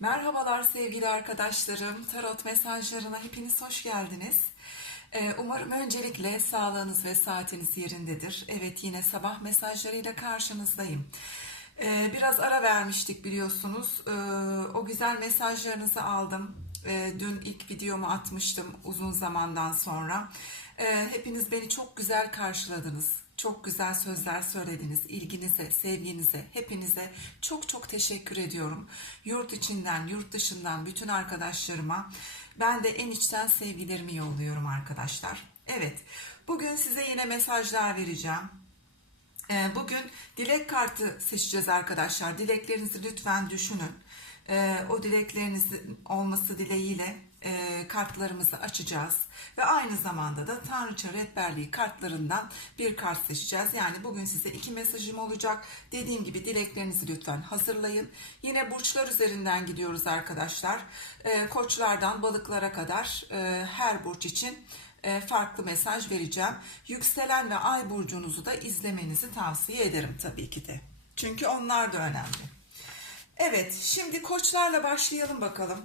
Merhabalar sevgili arkadaşlarım. Tarot mesajlarına hepiniz hoş geldiniz. Ee, Umarım öncelikle sağlığınız ve saatiniz yerindedir. Evet yine sabah mesajlarıyla karşınızdayım. Ee, Biraz ara vermiştik biliyorsunuz. Ee, O güzel mesajlarınızı aldım. Dün ilk videomu atmıştım uzun zamandan sonra. Hepiniz beni çok güzel karşıladınız. Çok güzel sözler söylediniz. İlginize, sevginize, hepinize çok çok teşekkür ediyorum. Yurt içinden, yurt dışından bütün arkadaşlarıma ben de en içten sevgilerimi yolluyorum arkadaşlar. Evet, bugün size yine mesajlar vereceğim. Ee, Bugün dilek kartı seçeceğiz arkadaşlar. Dileklerinizi lütfen düşünün. Ee, O dileklerinizin olması dileğiyle e, kartlarımızı açacağız. Ve aynı zamanda da Tanrıça Rehberliği kartlarından bir kart seçeceğiz. Yani bugün size iki mesajım olacak. Dediğim gibi dileklerinizi lütfen hazırlayın. Yine burçlar üzerinden gidiyoruz arkadaşlar. Ee, Koçlardan balıklara kadar e, her burç için e, farklı mesaj vereceğim. Yükselen ve ay burcunuzu da izlemenizi tavsiye ederim tabii ki de. Çünkü onlar da önemli. Evet, şimdi koçlarla başlayalım bakalım.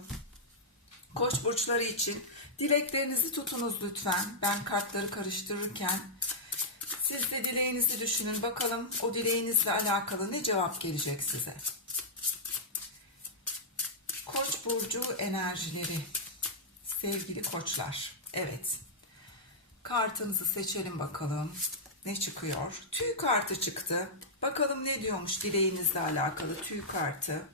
Koç burçları için dileklerinizi tutunuz lütfen. Ben kartları karıştırırken siz de dileğinizi düşünün. Bakalım o dileğinizle alakalı ne cevap gelecek size. Koç burcu enerjileri. Sevgili koçlar. Evet. Kartınızı seçelim bakalım. Ne çıkıyor? Tüy kartı çıktı. Bakalım ne diyormuş dileğinizle alakalı tüy kartı.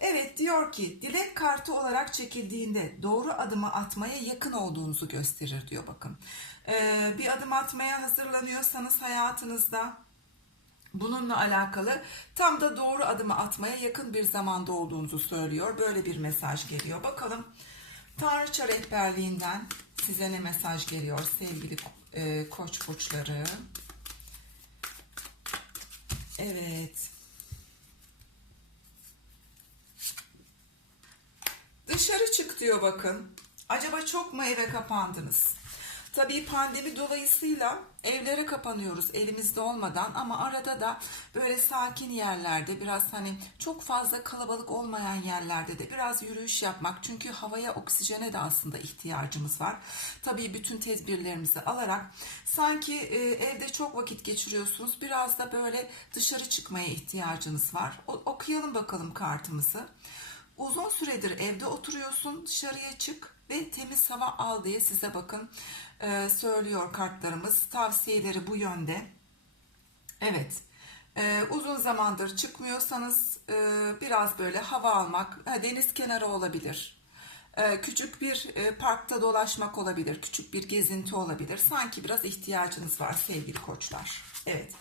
Evet diyor ki dilek kartı olarak çekildiğinde doğru adımı atmaya yakın olduğunuzu gösterir diyor bakın. Ee, bir adım atmaya hazırlanıyorsanız hayatınızda bununla alakalı tam da doğru adımı atmaya yakın bir zamanda olduğunuzu söylüyor. Böyle bir mesaj geliyor. Bakalım Tanrıça rehberliğinden size ne mesaj geliyor sevgili e, koç burçları. Evet. Dışarı çık diyor bakın. Acaba çok mu eve kapandınız? Tabii pandemi dolayısıyla evlere kapanıyoruz elimizde olmadan ama arada da böyle sakin yerlerde biraz hani çok fazla kalabalık olmayan yerlerde de biraz yürüyüş yapmak çünkü havaya oksijene de aslında ihtiyacımız var. Tabii bütün tedbirlerimizi alarak sanki e, evde çok vakit geçiriyorsunuz biraz da böyle dışarı çıkmaya ihtiyacınız var. Okuyalım bakalım kartımızı. Uzun süredir evde oturuyorsun, dışarıya çık ve temiz hava al diye size bakın e, söylüyor kartlarımız. Tavsiyeleri bu yönde. Evet. e, uzun zamandır çıkmıyorsanız e, biraz böyle hava almak, deniz kenarı olabilir. E, küçük bir e, parkta dolaşmak olabilir, küçük bir gezinti olabilir. Sanki biraz ihtiyacınız var sevgili koçlar. Evet.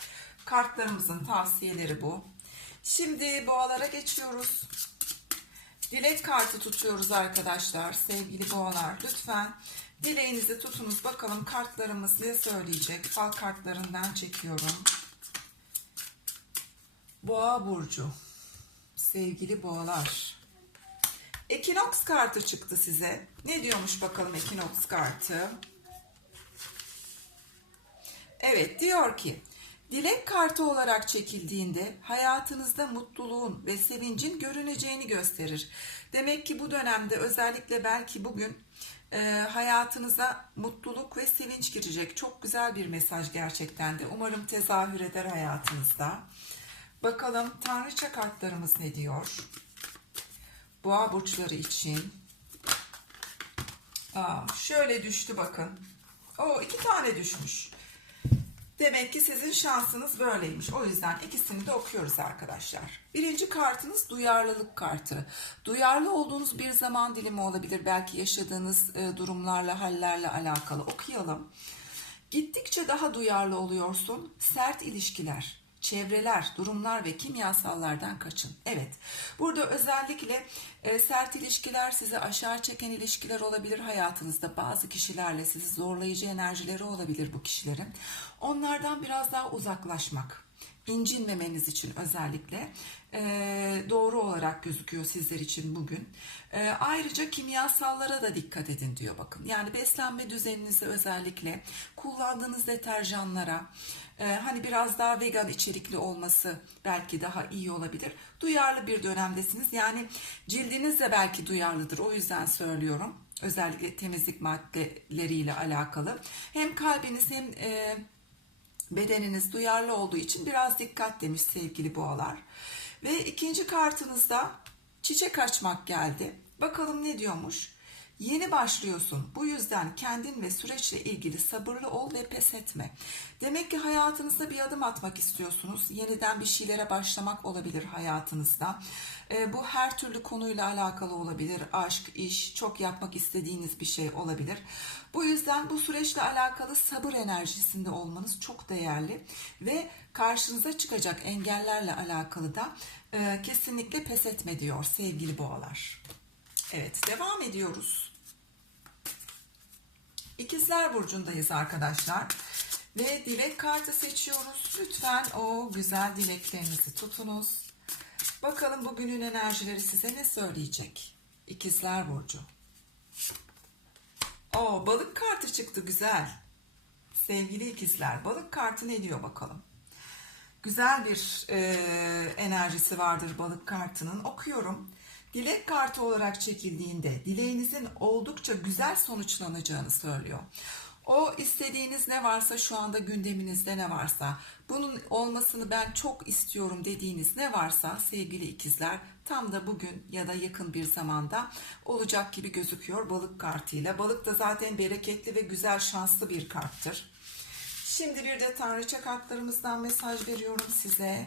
Kartlarımızın tavsiyeleri bu. Şimdi boğalara geçiyoruz. Dilek kartı tutuyoruz arkadaşlar. Sevgili boğalar lütfen dileğinizi tutunuz. Bakalım kartlarımız ne söyleyecek. Fal kartlarından çekiyorum. Boğa burcu. Sevgili boğalar. Ekinoks kartı çıktı size. Ne diyormuş bakalım Ekinoks kartı? Evet diyor ki Dilek kartı olarak çekildiğinde hayatınızda mutluluğun ve sevincin görüneceğini gösterir. Demek ki bu dönemde özellikle belki bugün e, hayatınıza mutluluk ve sevinç girecek. Çok güzel bir mesaj gerçekten de. Umarım tezahür eder hayatınızda. Bakalım tanrıça kartlarımız ne diyor? Boğa burçları için. Aa, şöyle düştü bakın. O iki tane düşmüş. Demek ki sizin şansınız böyleymiş. O yüzden ikisini de okuyoruz arkadaşlar. Birinci kartınız duyarlılık kartı. Duyarlı olduğunuz bir zaman dilimi olabilir. Belki yaşadığınız e, durumlarla, hallerle alakalı. Okuyalım. Gittikçe daha duyarlı oluyorsun. Sert ilişkiler, çevreler, durumlar ve kimyasallardan kaçın. Evet. Burada özellikle e, sert ilişkiler sizi aşağı çeken ilişkiler olabilir hayatınızda. Bazı kişilerle sizi zorlayıcı enerjileri olabilir bu kişilerin. Onlardan biraz daha uzaklaşmak. incinmemeniz için özellikle e, doğru olarak gözüküyor sizler için bugün. E, ayrıca kimyasallara da dikkat edin diyor bakın. Yani beslenme düzeninizde özellikle kullandığınız deterjanlara e, hani biraz daha vegan içerikli olması belki daha iyi olabilir. Duyarlı bir dönemdesiniz. Yani cildiniz de belki duyarlıdır. O yüzden söylüyorum. Özellikle temizlik maddeleriyle alakalı. Hem kalbiniz hem e, bedeniniz duyarlı olduğu için biraz dikkat demiş sevgili boğalar. Ve ikinci kartınızda çiçek açmak geldi. Bakalım ne diyormuş? Yeni başlıyorsun. Bu yüzden kendin ve süreçle ilgili sabırlı ol ve pes etme. Demek ki hayatınızda bir adım atmak istiyorsunuz. Yeniden bir şeylere başlamak olabilir hayatınızda. E, bu her türlü konuyla alakalı olabilir. Aşk, iş, çok yapmak istediğiniz bir şey olabilir. Bu yüzden bu süreçle alakalı sabır enerjisinde olmanız çok değerli ve karşınıza çıkacak engellerle alakalı da e, kesinlikle pes etme diyor sevgili boğalar. Evet devam ediyoruz. İkizler Burcu'ndayız arkadaşlar. Ve dilek kartı seçiyoruz. Lütfen o güzel dileklerinizi tutunuz. Bakalım bugünün enerjileri size ne söyleyecek? İkizler Burcu. O balık kartı çıktı güzel. Sevgili ikizler balık kartı ne diyor bakalım. Güzel bir e, enerjisi vardır balık kartının. Okuyorum. Dilek kartı olarak çekildiğinde dileğinizin oldukça güzel sonuçlanacağını söylüyor. O istediğiniz ne varsa şu anda gündeminizde ne varsa bunun olmasını ben çok istiyorum dediğiniz ne varsa sevgili ikizler tam da bugün ya da yakın bir zamanda olacak gibi gözüküyor balık kartıyla. Balık da zaten bereketli ve güzel şanslı bir karttır. Şimdi bir de tanrıça kartlarımızdan mesaj veriyorum size.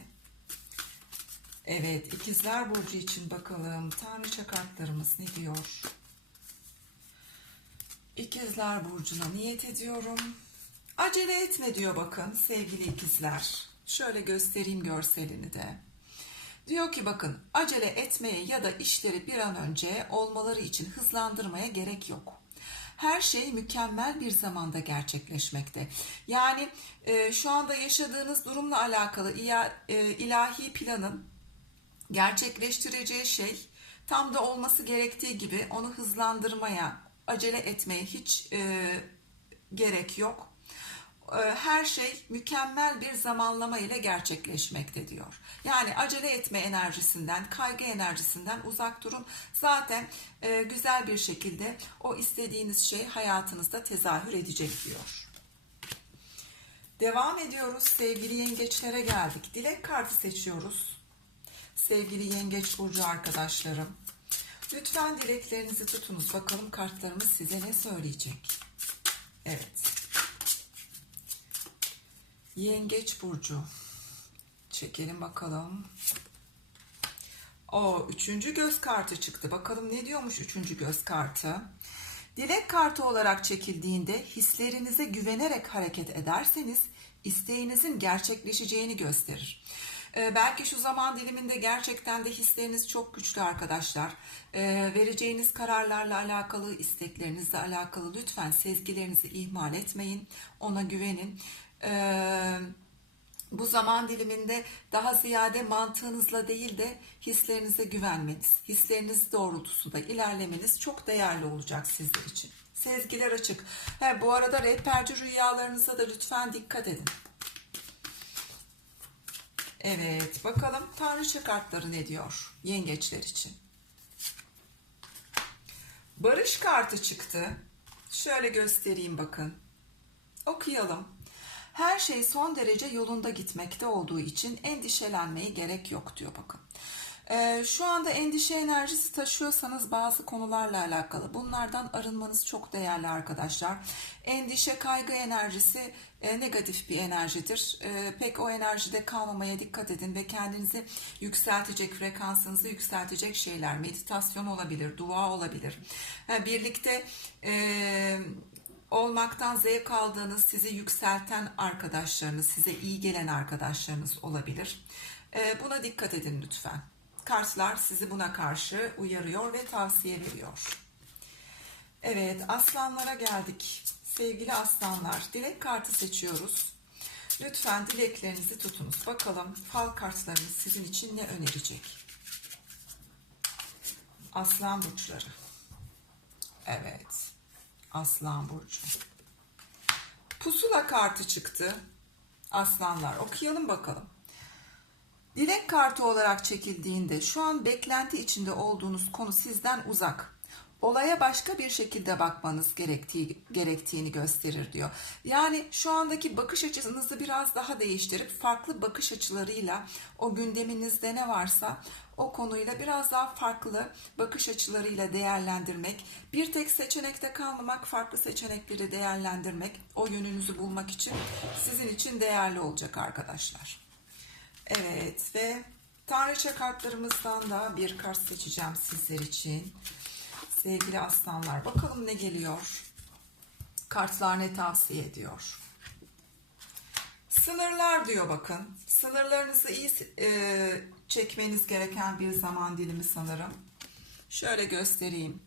Evet, ikizler burcu için bakalım. Tanrıça kartlarımız ne diyor? İkizler burcuna niyet ediyorum. Acele etme diyor bakın sevgili ikizler. Şöyle göstereyim görselini de. Diyor ki bakın acele etmeye ya da işleri bir an önce olmaları için hızlandırmaya gerek yok. Her şey mükemmel bir zamanda gerçekleşmekte. Yani e, şu anda yaşadığınız durumla alakalı e, ilahi planın gerçekleştireceği şey tam da olması gerektiği gibi onu hızlandırmaya, acele etmeye hiç e, gerek yok. E, her şey mükemmel bir zamanlama ile gerçekleşmekte diyor. Yani acele etme enerjisinden, kaygı enerjisinden uzak durun. Zaten e, güzel bir şekilde o istediğiniz şey hayatınızda tezahür edecek diyor. Devam ediyoruz. Sevgili yengeçlere geldik. Dilek kartı seçiyoruz sevgili yengeç burcu arkadaşlarım. Lütfen dileklerinizi tutunuz. Bakalım kartlarımız size ne söyleyecek. Evet. Yengeç burcu. Çekelim bakalım. O üçüncü göz kartı çıktı. Bakalım ne diyormuş üçüncü göz kartı. Dilek kartı olarak çekildiğinde hislerinize güvenerek hareket ederseniz isteğinizin gerçekleşeceğini gösterir. E, belki şu zaman diliminde gerçekten de hisleriniz çok güçlü arkadaşlar. E, vereceğiniz kararlarla alakalı, isteklerinizle alakalı lütfen sezgilerinizi ihmal etmeyin. Ona güvenin. E, bu zaman diliminde daha ziyade mantığınızla değil de hislerinize güvenmeniz, hisleriniz doğrultusunda ilerlemeniz çok değerli olacak sizler için. Sezgiler açık. He, bu arada rehberci rüyalarınıza da lütfen dikkat edin. Evet bakalım tanrıça kartları ne diyor yengeçler için. Barış kartı çıktı. Şöyle göstereyim bakın. Okuyalım. Her şey son derece yolunda gitmekte olduğu için endişelenmeye gerek yok diyor bakın. Ee, şu anda endişe enerjisi taşıyorsanız bazı konularla alakalı bunlardan arınmanız çok değerli arkadaşlar. Endişe, kaygı enerjisi e, negatif bir enerjidir. E, pek o enerjide kalmamaya dikkat edin ve kendinizi yükseltecek, frekansınızı yükseltecek şeyler, meditasyon olabilir, dua olabilir. Ha, birlikte e, olmaktan zevk aldığınız, sizi yükselten arkadaşlarınız, size iyi gelen arkadaşlarınız olabilir. E, buna dikkat edin lütfen. Kartlar sizi buna karşı uyarıyor ve tavsiye veriyor. Evet, aslanlara geldik. Sevgili aslanlar, dilek kartı seçiyoruz. Lütfen dileklerinizi tutunuz. Bakalım fal kartlarınız sizin için ne önerecek? Aslan burçları. Evet. Aslan burcu. Pusula kartı çıktı. Aslanlar. Okuyalım bakalım. Dilek kartı olarak çekildiğinde şu an beklenti içinde olduğunuz konu sizden uzak. Olaya başka bir şekilde bakmanız gerektiği, gerektiğini gösterir diyor. Yani şu andaki bakış açınızı biraz daha değiştirip farklı bakış açılarıyla o gündeminizde ne varsa o konuyla biraz daha farklı bakış açılarıyla değerlendirmek, bir tek seçenekte kalmamak, farklı seçenekleri değerlendirmek, o yönünüzü bulmak için sizin için değerli olacak arkadaşlar. Evet ve tanrıça kartlarımızdan da bir kart seçeceğim sizler için. Sevgili aslanlar bakalım ne geliyor. Kartlar ne tavsiye ediyor. Sınırlar diyor bakın. Sınırlarınızı iyi e, çekmeniz gereken bir zaman dilimi sanırım. Şöyle göstereyim.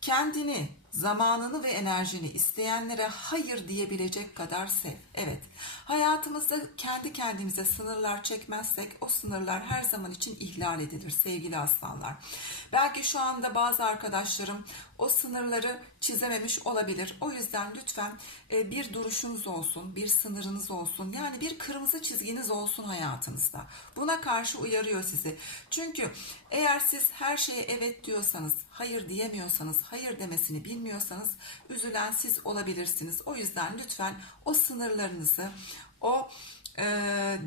Kendini, zamanını ve enerjini isteyenlere hayır diyebilecek kadar sev. Evet, hayatımızda kendi kendimize sınırlar çekmezsek o sınırlar her zaman için ihlal edilir sevgili aslanlar. Belki şu anda bazı arkadaşlarım o sınırları çizememiş olabilir. O yüzden lütfen e, bir duruşunuz olsun, bir sınırınız olsun. Yani bir kırmızı çizginiz olsun hayatınızda. Buna karşı uyarıyor sizi. Çünkü eğer siz her şeye evet diyorsanız, hayır diyemiyorsanız, hayır demesini bilmiyorsanız üzülen siz olabilirsiniz. O yüzden lütfen o sınırlarınızı, o e,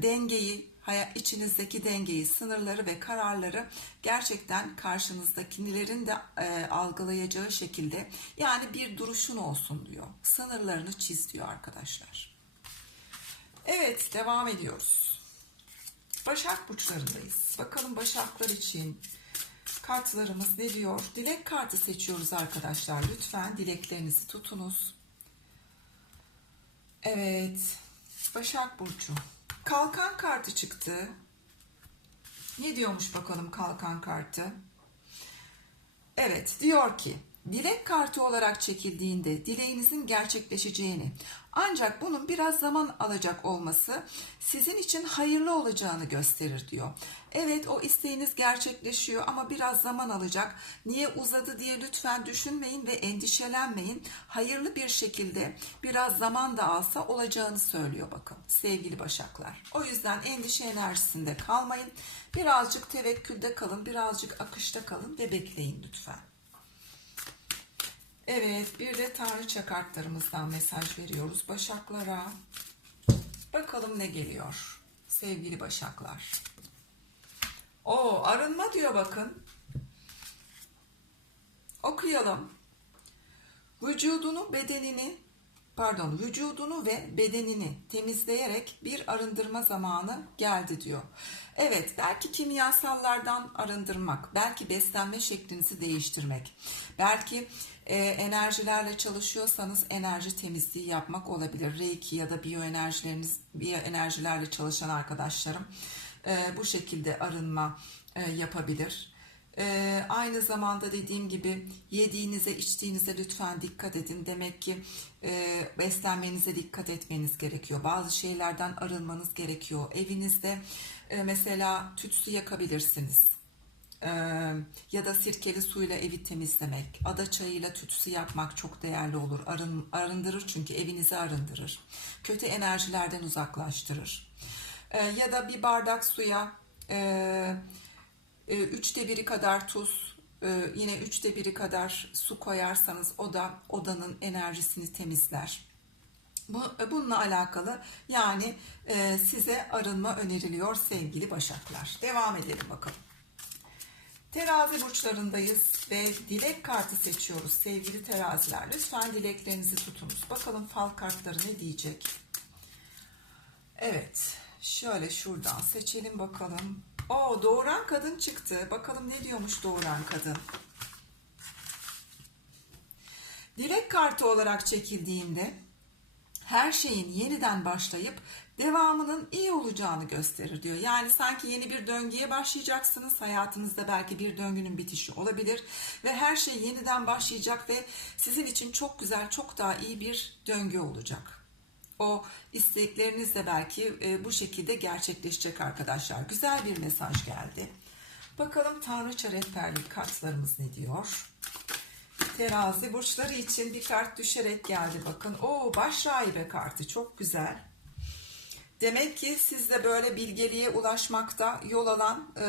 dengeyi, içinizdeki dengeyi, sınırları ve kararları gerçekten karşınızdakilerin de e, algılayacağı şekilde yani bir duruşun olsun diyor. Sınırlarını çiz diyor arkadaşlar. Evet devam ediyoruz. Başak burçlarındayız. Bakalım Başaklar için kartlarımız ne diyor? Dilek kartı seçiyoruz arkadaşlar. Lütfen dileklerinizi tutunuz. Evet. Başak Burcu. Kalkan kartı çıktı. Ne diyormuş bakalım kalkan kartı? Evet diyor ki dilek kartı olarak çekildiğinde dileğinizin gerçekleşeceğini ancak bunun biraz zaman alacak olması sizin için hayırlı olacağını gösterir diyor. Evet o isteğiniz gerçekleşiyor ama biraz zaman alacak. Niye uzadı diye lütfen düşünmeyin ve endişelenmeyin. Hayırlı bir şekilde biraz zaman da alsa olacağını söylüyor bakın sevgili başaklar. O yüzden endişe enerjisinde kalmayın. Birazcık tevekkülde kalın, birazcık akışta kalın ve bekleyin lütfen. Evet, bir de tanrıça kartlarımızdan mesaj veriyoruz başaklara. Bakalım ne geliyor sevgili başaklar. O arınma diyor bakın. Okuyalım. Vücudunu, bedenini, pardon, vücudunu ve bedenini temizleyerek bir arındırma zamanı geldi diyor. Evet, belki kimyasallardan arındırmak, belki beslenme şeklinizi değiştirmek, belki e, enerjilerle çalışıyorsanız enerji temizliği yapmak olabilir. Reiki ya da biyoenerjileriniz, biyoenerjilerle çalışan arkadaşlarım e, bu şekilde arınma e, yapabilir. E, aynı zamanda dediğim gibi yediğinize içtiğinize lütfen dikkat edin. Demek ki e, beslenmenize dikkat etmeniz gerekiyor. Bazı şeylerden arınmanız gerekiyor. Evinizde e, mesela tütsü yakabilirsiniz. E, ya da sirkeli suyla evi temizlemek, ada çayıyla tütsü yapmak çok değerli olur. Arın, arındırır çünkü evinizi arındırır. Kötü enerjilerden uzaklaştırır. E, ya da bir bardak suya e, üçte biri kadar tuz, e, yine üçte biri kadar su koyarsanız o da odanın enerjisini temizler. Bu, e, bununla alakalı yani e, size arınma öneriliyor sevgili başaklar. Devam edelim bakalım. Terazi burçlarındayız ve dilek kartı seçiyoruz sevgili teraziler. Lütfen dileklerinizi tutunuz. Bakalım fal kartları ne diyecek? Evet. Şöyle şuradan seçelim bakalım. O doğuran kadın çıktı. Bakalım ne diyormuş doğuran kadın. Dilek kartı olarak çekildiğinde her şeyin yeniden başlayıp devamının iyi olacağını gösterir diyor. Yani sanki yeni bir döngüye başlayacaksınız. Hayatınızda belki bir döngünün bitişi olabilir ve her şey yeniden başlayacak ve sizin için çok güzel, çok daha iyi bir döngü olacak. O istekleriniz de belki e, bu şekilde gerçekleşecek arkadaşlar. Güzel bir mesaj geldi. Bakalım Tanrıça rehberlik kartlarımız ne diyor? Terazi burçları için bir kart düşerek geldi bakın. O baş rahibe kartı çok güzel. Demek ki siz de böyle bilgeliğe ulaşmakta yol alan e,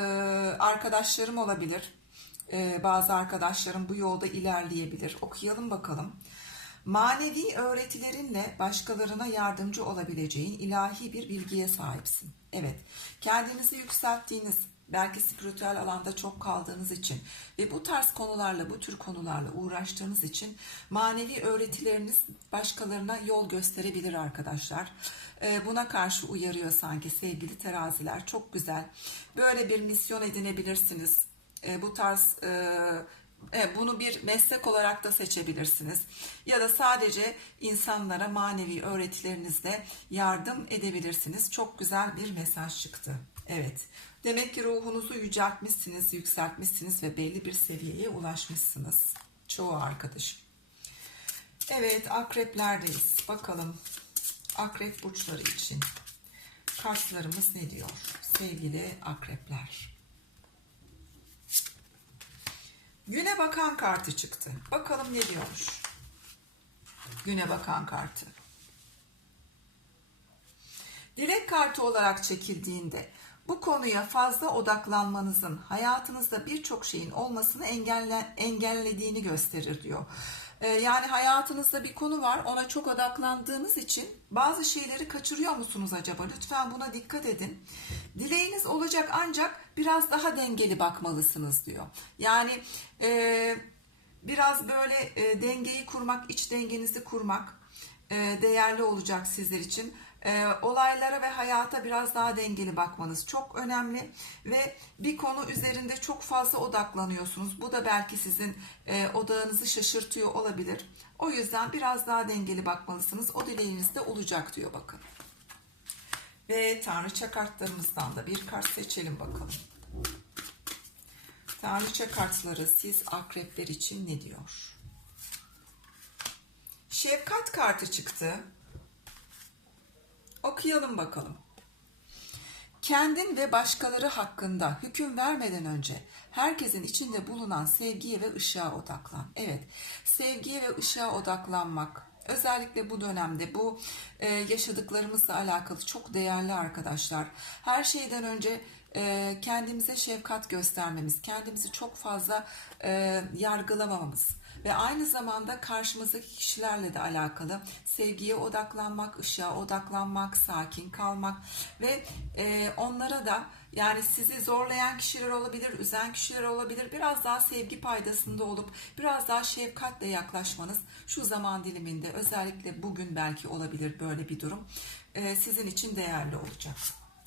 arkadaşlarım olabilir. E, bazı arkadaşlarım bu yolda ilerleyebilir. Okuyalım bakalım. Manevi öğretilerinle başkalarına yardımcı olabileceğin ilahi bir bilgiye sahipsin. Evet, kendinizi yükselttiğiniz, belki spiritüel alanda çok kaldığınız için ve bu tarz konularla, bu tür konularla uğraştığınız için manevi öğretileriniz başkalarına yol gösterebilir arkadaşlar. Ee, Buna karşı uyarıyor sanki sevgili teraziler. Çok güzel. Böyle bir misyon edinebilirsiniz. Ee, Bu tarz e, bunu bir meslek olarak da seçebilirsiniz. Ya da sadece insanlara manevi öğretilerinizle yardım edebilirsiniz. Çok güzel bir mesaj çıktı. Evet. Demek ki ruhunuzu yüceltmişsiniz, yükseltmişsiniz ve belli bir seviyeye ulaşmışsınız. Çoğu arkadaşım. Evet, akreplerdeyiz. Bakalım akrep burçları için kartlarımız ne diyor? Sevgili akrepler. Güne bakan kartı çıktı. Bakalım ne diyormuş. Güne bakan kartı. Dilek kartı olarak çekildiğinde bu konuya fazla odaklanmanızın hayatınızda birçok şeyin olmasını engelle, engellediğini gösterir diyor. Ee, yani hayatınızda bir konu var ona çok odaklandığınız için bazı şeyleri kaçırıyor musunuz acaba? Lütfen buna dikkat edin. Dileğiniz olacak ancak biraz daha dengeli bakmalısınız diyor. Yani e, biraz böyle e, dengeyi kurmak, iç dengenizi kurmak e, değerli olacak sizler için. E, olaylara ve hayata biraz daha dengeli bakmanız çok önemli ve bir konu üzerinde çok fazla odaklanıyorsunuz. Bu da belki sizin e, odağınızı şaşırtıyor olabilir. O yüzden biraz daha dengeli bakmalısınız. O dileğiniz de olacak diyor bakın. Ve Tanrıça kartlarımızdan da bir kart seçelim bakalım. Tanrıça kartları siz akrepler için ne diyor? Şefkat kartı çıktı. Okuyalım bakalım. Kendin ve başkaları hakkında hüküm vermeden önce herkesin içinde bulunan sevgiye ve ışığa odaklan. Evet, sevgiye ve ışığa odaklanmak özellikle bu dönemde bu e, yaşadıklarımızla alakalı çok değerli arkadaşlar. Her şeyden önce e, kendimize şefkat göstermemiz, kendimizi çok fazla e, yargılamamamız ve aynı zamanda karşımızdaki kişilerle de alakalı sevgiye odaklanmak, ışığa odaklanmak, sakin kalmak ve e, onlara da yani sizi zorlayan kişiler olabilir, üzen kişiler olabilir. Biraz daha sevgi paydasında olup biraz daha şefkatle yaklaşmanız şu zaman diliminde özellikle bugün belki olabilir böyle bir durum. E, sizin için değerli olacak.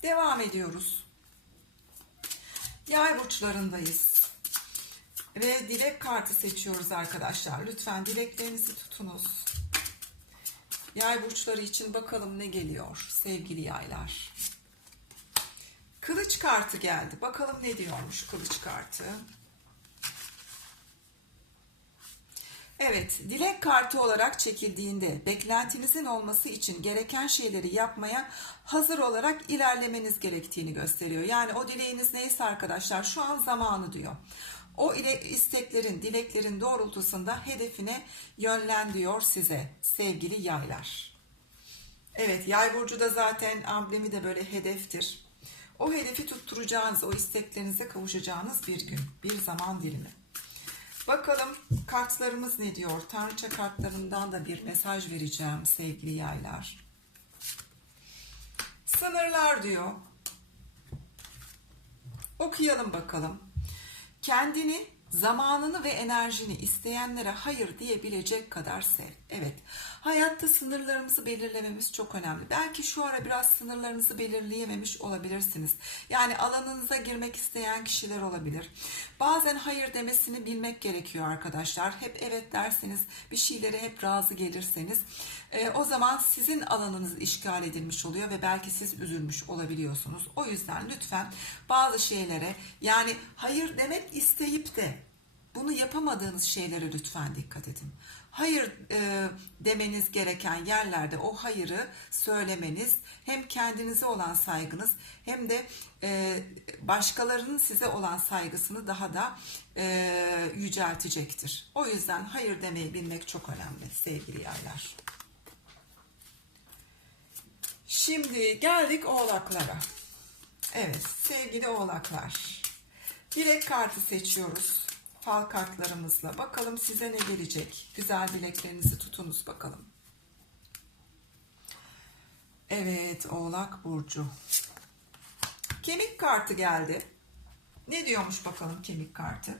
Devam ediyoruz. Yay burçlarındayız. Ve dilek kartı seçiyoruz arkadaşlar. Lütfen dileklerinizi tutunuz. Yay burçları için bakalım ne geliyor sevgili yaylar. Kılıç kartı geldi. Bakalım ne diyormuş kılıç kartı. Evet, dilek kartı olarak çekildiğinde beklentinizin olması için gereken şeyleri yapmaya hazır olarak ilerlemeniz gerektiğini gösteriyor. Yani o dileğiniz neyse arkadaşlar şu an zamanı diyor. O ile isteklerin, dileklerin doğrultusunda hedefine yönlen diyor size sevgili yaylar. Evet, yay burcu da zaten amblemi de böyle hedeftir. O hedefi tutturacağınız, o isteklerinize kavuşacağınız bir gün, bir zaman dilimi. Bakalım kartlarımız ne diyor? Tanrıça kartlarından da bir mesaj vereceğim sevgili yaylar. Sınırlar diyor. Okuyalım bakalım. Kendini, zamanını ve enerjini isteyenlere hayır diyebilecek kadar sev. Evet, hayatta sınırlarımızı belirlememiz çok önemli. Belki şu ara biraz sınırlarınızı belirleyememiş olabilirsiniz. Yani alanınıza girmek isteyen kişiler olabilir. Bazen hayır demesini bilmek gerekiyor arkadaşlar. Hep evet derseniz, bir şeylere hep razı gelirseniz e, o zaman sizin alanınız işgal edilmiş oluyor ve belki siz üzülmüş olabiliyorsunuz. O yüzden lütfen bazı şeylere yani hayır demek isteyip de Bunu yapamadığınız şeylere lütfen dikkat edin. Hayır e, demeniz gereken yerlerde o hayırı söylemeniz hem kendinize olan saygınız hem de e, başkalarının size olan saygısını daha da e, yüceltecektir. O yüzden hayır demeyi bilmek çok önemli sevgili yaylar. Şimdi geldik oğlaklara. Evet sevgili oğlaklar. Dilek kartı seçiyoruz. Fal kartlarımızla. Bakalım size ne gelecek. Güzel dileklerinizi tutunuz bakalım. Evet oğlak burcu. Kemik kartı geldi. Ne diyormuş bakalım kemik kartı?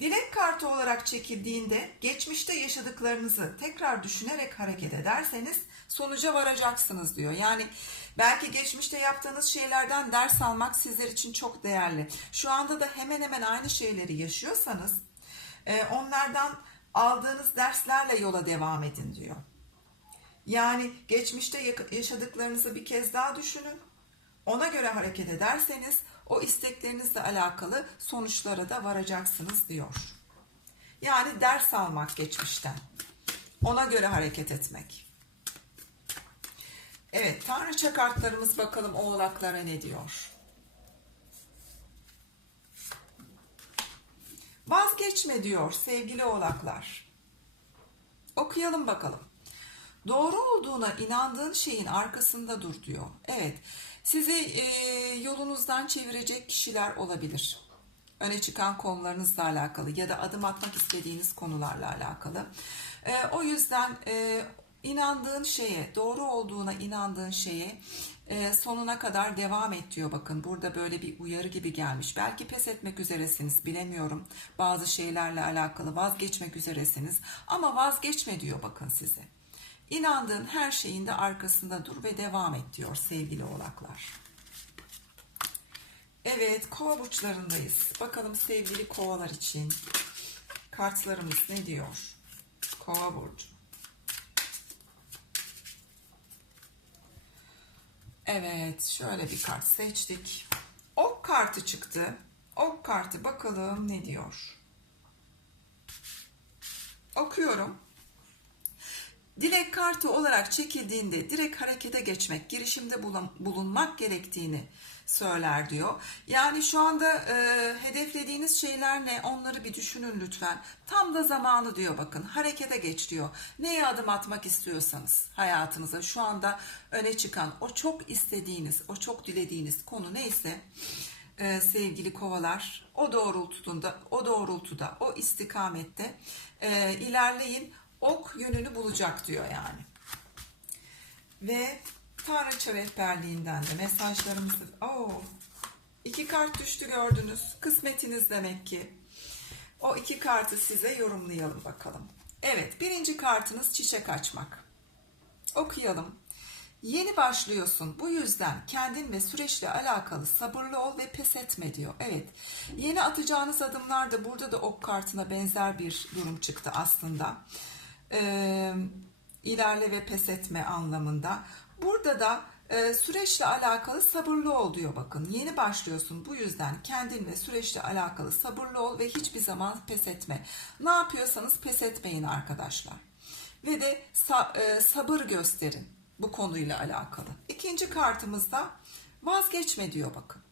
Dilek kartı olarak çekildiğinde geçmişte yaşadıklarınızı tekrar düşünerek hareket ederseniz sonuca varacaksınız diyor. Yani belki geçmişte yaptığınız şeylerden ders almak sizler için çok değerli. Şu anda da hemen hemen aynı şeyleri yaşıyorsanız e, onlardan aldığınız derslerle yola devam edin diyor. Yani geçmişte yaşadıklarınızı bir kez daha düşünün. Ona göre hareket ederseniz o isteklerinizle alakalı sonuçlara da varacaksınız diyor. Yani ders almak geçmişten. Ona göre hareket etmek. Evet, tanrıça kartlarımız bakalım oğlaklara ne diyor. Vazgeçme diyor sevgili oğlaklar. Okuyalım bakalım. Doğru olduğuna inandığın şeyin arkasında dur diyor. Evet, sizi e, yolunuzdan çevirecek kişiler olabilir. Öne çıkan konularınızla alakalı ya da adım atmak istediğiniz konularla alakalı. E, o yüzden e, inandığın şeye, doğru olduğuna inandığın şeye e, sonuna kadar devam et diyor. Bakın burada böyle bir uyarı gibi gelmiş. Belki pes etmek üzeresiniz bilemiyorum. Bazı şeylerle alakalı vazgeçmek üzeresiniz. Ama vazgeçme diyor bakın size. İnandığın her şeyin de arkasında dur ve devam et diyor sevgili oğlaklar. Evet kova burçlarındayız. Bakalım sevgili kovalar için kartlarımız ne diyor? Kova burcu. Evet şöyle bir kart seçtik. Ok kartı çıktı. Ok kartı bakalım ne diyor? Okuyorum. Dilek kartı olarak çekildiğinde direkt harekete geçmek, girişimde bulunmak gerektiğini söyler diyor. Yani şu anda e, hedeflediğiniz şeyler ne onları bir düşünün lütfen. Tam da zamanı diyor bakın harekete geç diyor. Neye adım atmak istiyorsanız hayatınıza şu anda öne çıkan o çok istediğiniz, o çok dilediğiniz konu neyse e, sevgili kovalar o doğrultuda, o doğrultuda, o istikamette e, ilerleyin ok yönünü bulacak diyor yani. Ve Tanrıça rehberliğinden de mesajlarımızı... Oo, iki kart düştü gördünüz. Kısmetiniz demek ki. O iki kartı size yorumlayalım bakalım. Evet birinci kartınız çiçek açmak. Okuyalım. Yeni başlıyorsun. Bu yüzden kendin ve süreçle alakalı sabırlı ol ve pes etme diyor. Evet. Yeni atacağınız adımlarda burada da ok kartına benzer bir durum çıktı aslında. Ee, ilerle ve pes etme anlamında. Burada da e, süreçle alakalı sabırlı ol diyor bakın. Yeni başlıyorsun bu yüzden kendin ve süreçle alakalı sabırlı ol ve hiçbir zaman pes etme. Ne yapıyorsanız pes etmeyin arkadaşlar. Ve de e, sabır gösterin bu konuyla alakalı. İkinci kartımızda vazgeçme diyor bakın.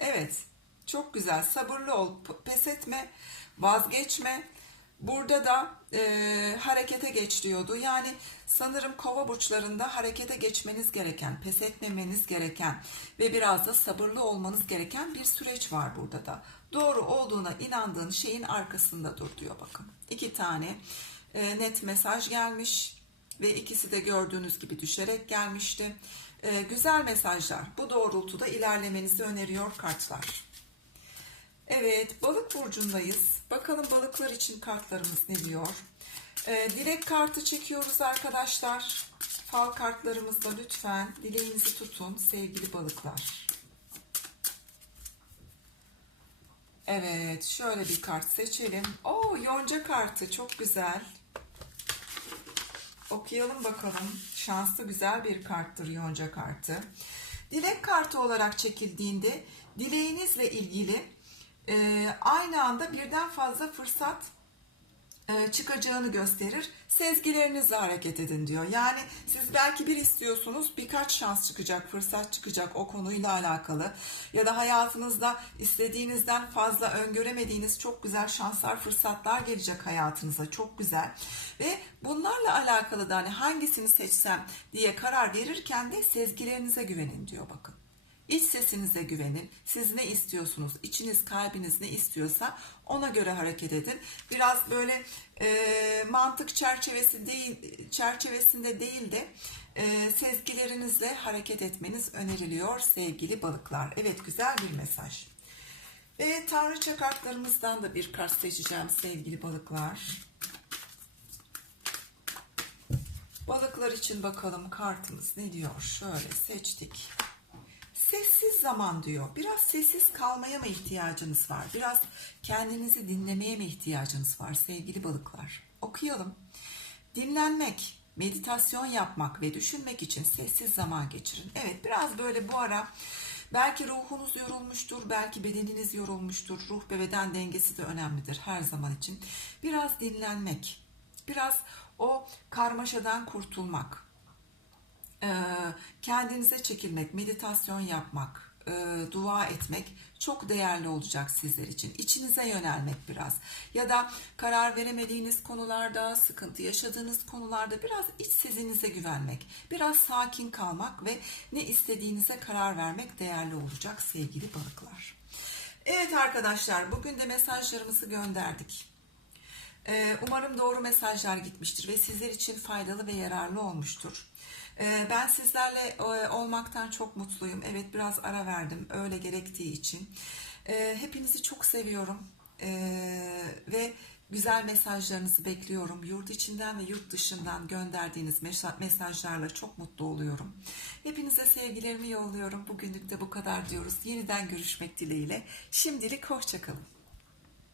Evet çok güzel sabırlı ol pes etme vazgeçme Burada da e, harekete geç diyordu. Yani sanırım kova burçlarında harekete geçmeniz gereken, pes etmemeniz gereken ve biraz da sabırlı olmanız gereken bir süreç var burada da. Doğru olduğuna inandığın şeyin arkasında dur diyor bakın. İki tane e, net mesaj gelmiş ve ikisi de gördüğünüz gibi düşerek gelmişti. E, güzel mesajlar. Bu doğrultuda ilerlemenizi öneriyor kartlar. Evet balık burcundayız. Bakalım balıklar için kartlarımız ne diyor? Ee, dilek kartı çekiyoruz arkadaşlar. Fal kartlarımızla lütfen dileğinizi tutun sevgili balıklar. Evet şöyle bir kart seçelim. Oo yonca kartı çok güzel. Okuyalım bakalım. Şanslı güzel bir karttır yonca kartı. Dilek kartı olarak çekildiğinde dileğinizle ilgili e, aynı anda birden fazla fırsat e, çıkacağını gösterir. Sezgilerinizle hareket edin diyor. Yani siz belki bir istiyorsunuz birkaç şans çıkacak, fırsat çıkacak o konuyla alakalı. Ya da hayatınızda istediğinizden fazla öngöremediğiniz çok güzel şanslar, fırsatlar gelecek hayatınıza. Çok güzel. Ve bunlarla alakalı da hani hangisini seçsem diye karar verirken de sezgilerinize güvenin diyor bakın. İç sesinize güvenin. Siz ne istiyorsunuz? İçiniz, kalbiniz ne istiyorsa ona göre hareket edin. Biraz böyle e, mantık çerçevesi değil, çerçevesinde değil de e, sezgilerinizle hareket etmeniz öneriliyor sevgili balıklar. Evet güzel bir mesaj. Ve tanrıça kartlarımızdan da bir kart seçeceğim sevgili balıklar. Balıklar için bakalım kartımız ne diyor? Şöyle seçtik. Sessiz zaman diyor. Biraz sessiz kalmaya mı ihtiyacınız var? Biraz kendinizi dinlemeye mi ihtiyacınız var sevgili balıklar? Okuyalım. Dinlenmek, meditasyon yapmak ve düşünmek için sessiz zaman geçirin. Evet biraz böyle bu ara belki ruhunuz yorulmuştur, belki bedeniniz yorulmuştur. Ruh ve beden dengesi de önemlidir her zaman için. Biraz dinlenmek, biraz o karmaşadan kurtulmak, kendinize çekilmek, meditasyon yapmak, e, dua etmek çok değerli olacak sizler için. İçinize yönelmek biraz ya da karar veremediğiniz konularda, sıkıntı yaşadığınız konularda biraz iç sezinize güvenmek, biraz sakin kalmak ve ne istediğinize karar vermek değerli olacak sevgili balıklar. Evet arkadaşlar bugün de mesajlarımızı gönderdik. Ee, Umarım doğru mesajlar gitmiştir ve sizler için faydalı ve yararlı olmuştur. Ee, Ben sizlerle e, olmaktan çok mutluyum. Evet biraz ara verdim öyle gerektiği için. Ee, Hepinizi çok seviyorum Ee, ve güzel mesajlarınızı bekliyorum. Yurt içinden ve yurt dışından gönderdiğiniz mesaj- mesajlarla çok mutlu oluyorum. Hepinize sevgilerimi yolluyorum. Bugünlük de bu kadar diyoruz. Yeniden görüşmek dileğiyle. Şimdilik hoşçakalın.